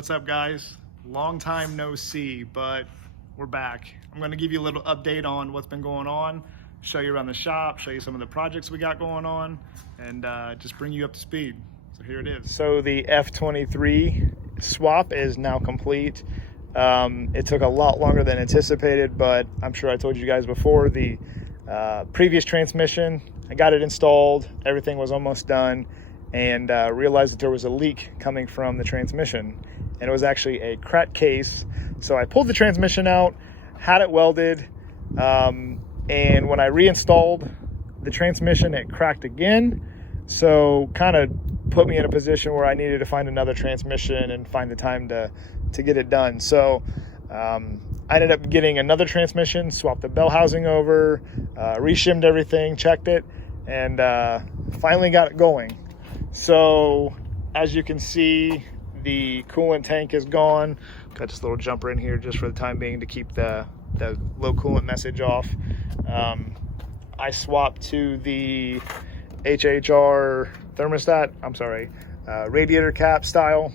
What's up, guys? Long time no see, but we're back. I'm going to give you a little update on what's been going on, show you around the shop, show you some of the projects we got going on, and just bring you up to speed. So here it is. So the F23 swap is now complete. It took a lot longer than anticipated, but I'm sure I told you guys before, the previous transmission, I got it installed, everything was almost done, and realized that there was a leak coming from the transmission, and it was actually a cracked case. So I pulled the transmission out, had it welded, and when I reinstalled the transmission, it cracked again. So kind of put me in a position where I needed to find another transmission and find the time to get it done. So I ended up getting another transmission, swapped the bell housing over, re-shimmed everything, checked it, and finally got it going. So as you can see, the coolant tank is gone. Got this little jumper in here just for the time being to keep the low coolant message off. I swapped to the HHR thermostat, radiator cap style.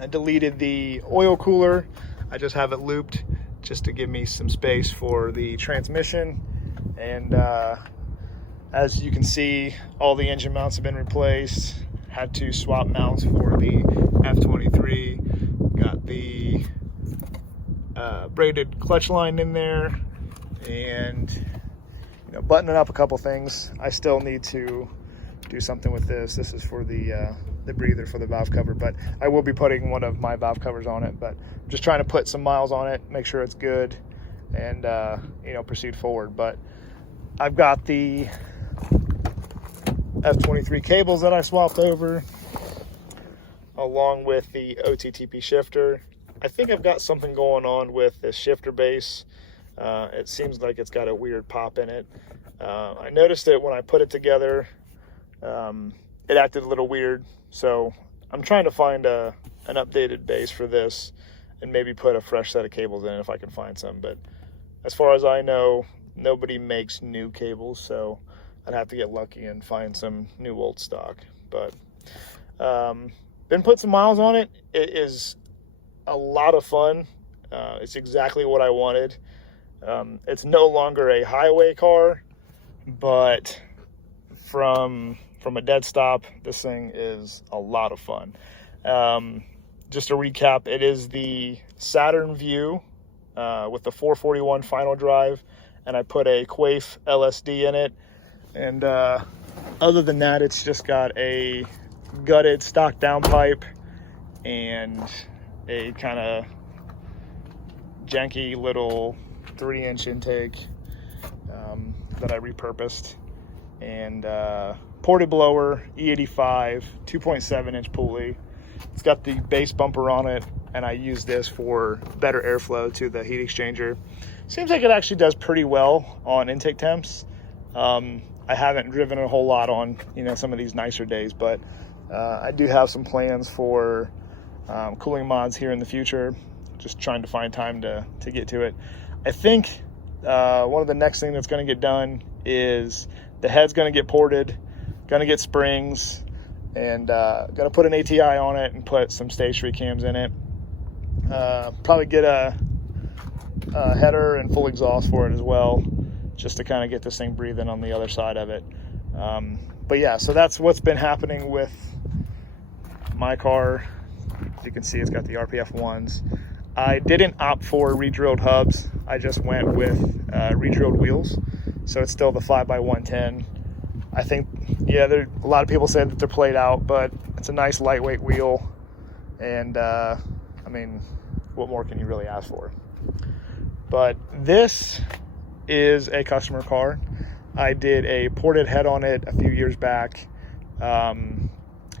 I deleted the oil cooler. I just have it looped just to give me some space for the transmission. And as you can see, all the engine mounts have been replaced. Had to swap mounts for the F23. Got the braided clutch line in there, and buttoning up a couple things. I still need to do something with this. This is for the breather for the valve cover, but I will be putting one of my valve covers on it. But I'm just trying to put some miles on it, make sure it's good, and proceed forward. But I've got the F23 cables that I swapped over, along with the OTTP shifter. I think I've got something going on with this shifter base. It seems like it's got a weird pop in it. I noticed it when I put it together. It acted a little weird, so I'm trying to find an updated base for this and maybe put a fresh set of cables in if I can find some. But as far as I know, nobody makes new cables, so I'd have to get lucky and find some new old stock. But been put some miles on it. It is a lot of fun. It's exactly what I wanted. It's no longer a highway car, but from a dead stop, this thing is a lot of fun. Just to recap, it is the Saturn View with the 441 final drive, and I put a Quaife LSD in it. And other than that, it's just got a gutted stock downpipe and a kind of janky little 3-inch intake that I repurposed, and ported blower, E85, 2.7-inch pulley. It's got the base bumper on it, and I use this for better airflow to the heat exchanger. Seems like it actually does pretty well on intake temps. I haven't driven a whole lot on some of these nicer days, but I do have some plans for cooling mods here in the future. Just trying to find time to get to it. I think one of the next thing that's going to get done is the head's going to get ported, going to get springs, and going to put an ATI on it and put some stage 3 cams in it. Probably get a header and full exhaust for it as well, just to kind of get this thing breathing on the other side of it. But yeah, so that's what's been happening with my car. As you can see, it's got the RPF 1s. I didn't opt for re-drilled hubs. I just went with re-drilled wheels. So it's still the 5x110. I think, a lot of people say that they're played out, but it's a nice lightweight wheel. And what more can you really ask for? But this is a customer car. I did a ported head on it a few years back.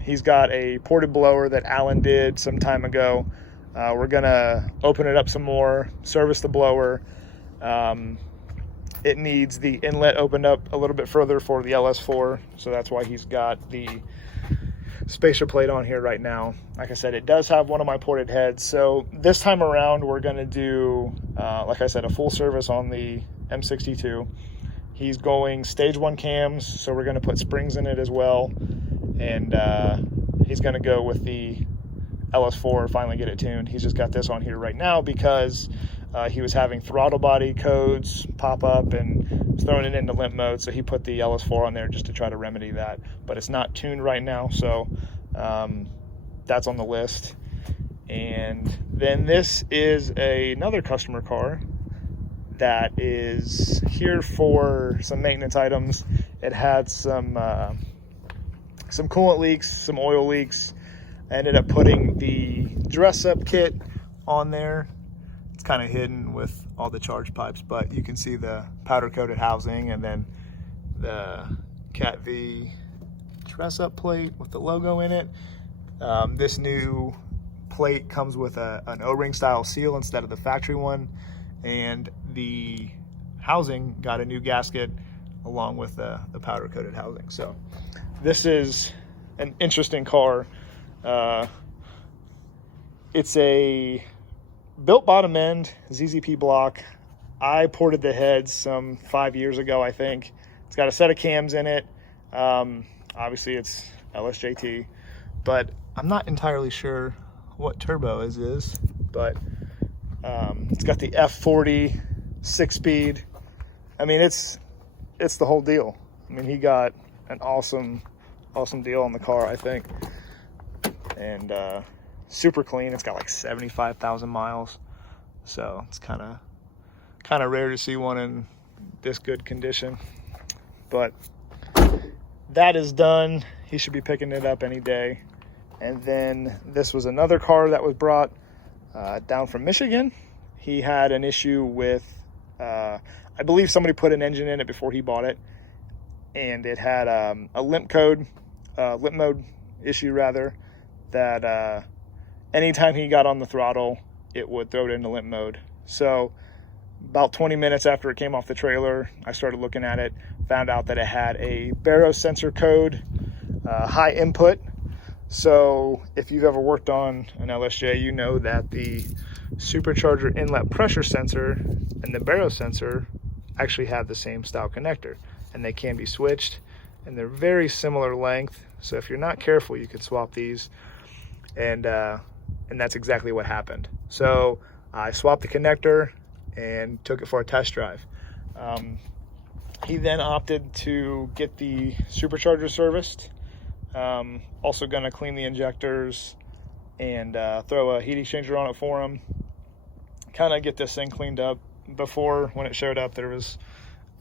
He's got a ported blower that Alan did some time ago. We're gonna open it up some more, service the blower. It needs the inlet opened up a little bit further for the LS4, so that's why he's got the spacer plate on here right now. Like I said, it does have one of my ported heads, so this time around we're gonna do, like I said, a full service on the M62. He's going stage 1 cams, so we're gonna put springs in it as well, and he's gonna go with the LS4 finally get it tuned. He's just got this on here right now because he was having throttle body codes pop up and was throwing it into limp mode, so he put the LS4 on there just to try to remedy that. But it's not tuned right now, so that's on the list. And then this is another customer car that is here for some maintenance items. It had some coolant leaks, some oil leaks. I ended up putting the dress-up kit on there. It's kind of hidden with all the charge pipes, but you can see the powder-coated housing and then the Cat V dress-up plate with the logo in it. This new plate comes with an O-ring style seal instead of the factory one, and the housing got a new gasket along with the powder-coated housing. So this is an interesting car. It's a built bottom end ZZP block. I ported the heads some 5 years ago, I think. It's got a set of cams in it. Obviously it's LSJT, but I'm not entirely sure what turbo is, but it's got the F40 6-speed. I mean, it's the whole deal. I mean, he got an awesome deal on the car, I think. And super clean. It's got like 75,000 miles, so it's kind of rare to see one in this good condition. But that is done. He should be picking it up any day. And then this was another car that was brought down from Michigan. He had an issue with, I believe somebody put an engine in it before he bought it, and it had a limp mode issue rather, that anytime he got on the throttle, it would throw it into limp mode. So about 20 minutes after it came off the trailer, I started looking at it, found out that it had a baro sensor code, high input. So if you've ever worked on an LSJ, you know that the supercharger inlet pressure sensor and the baro sensor actually have the same style connector, and they can be switched, and they're very similar length. So if you're not careful, you could swap these, and that's exactly what happened. So I swapped the connector and took it for a test drive. He then opted to get the supercharger serviced. Also going to clean the injectors and throw a heat exchanger on it for him. Kind of get this thing cleaned up. Before, when it showed up, there was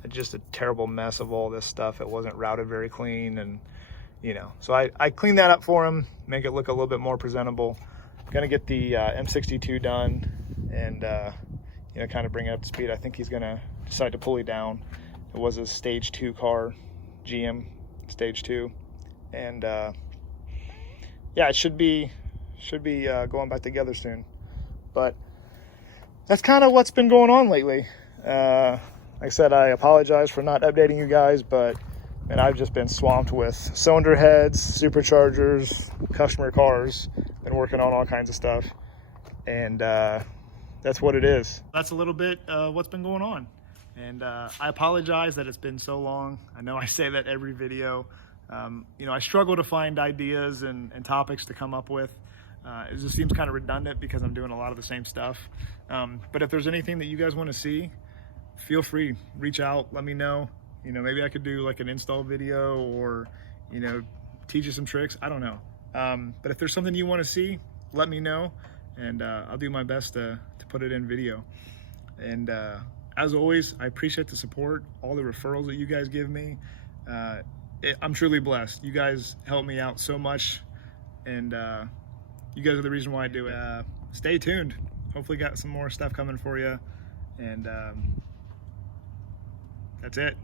just a terrible mess of all this stuff. It wasn't routed very clean, and so I cleaned that up for him, make it look a little bit more presentable. Gonna get the M62 done and kind of bring it up to speed. I think he's gonna decide to pulley down. It was a stage 2 car, GM stage 2, and yeah, it should be going back together soon. But that's kind of what's been going on lately. Like I said, I apologize for not updating you guys, but I've just been swamped with cylinder heads, superchargers, customer cars, been working on all kinds of stuff, and that's what it is. That's a little bit what's been going on, and I apologize that it's been so long. I know I say that every video. I struggle to find ideas and topics to come up with. It just seems kind of redundant because I'm doing a lot of the same stuff. But if there's anything that you guys want to see, feel free, reach out, let me know. Maybe I could do like an install video or, teach you some tricks. I don't know. But if there's something you want to see, let me know, and I'll do my best to put it in video. And as always, I appreciate the support, all the referrals that you guys give me. I'm truly blessed. You guys help me out so much, and you guys are the reason why I do it. Stay tuned. Hopefully got some more stuff coming for you, and that's it.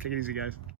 Take it easy, guys.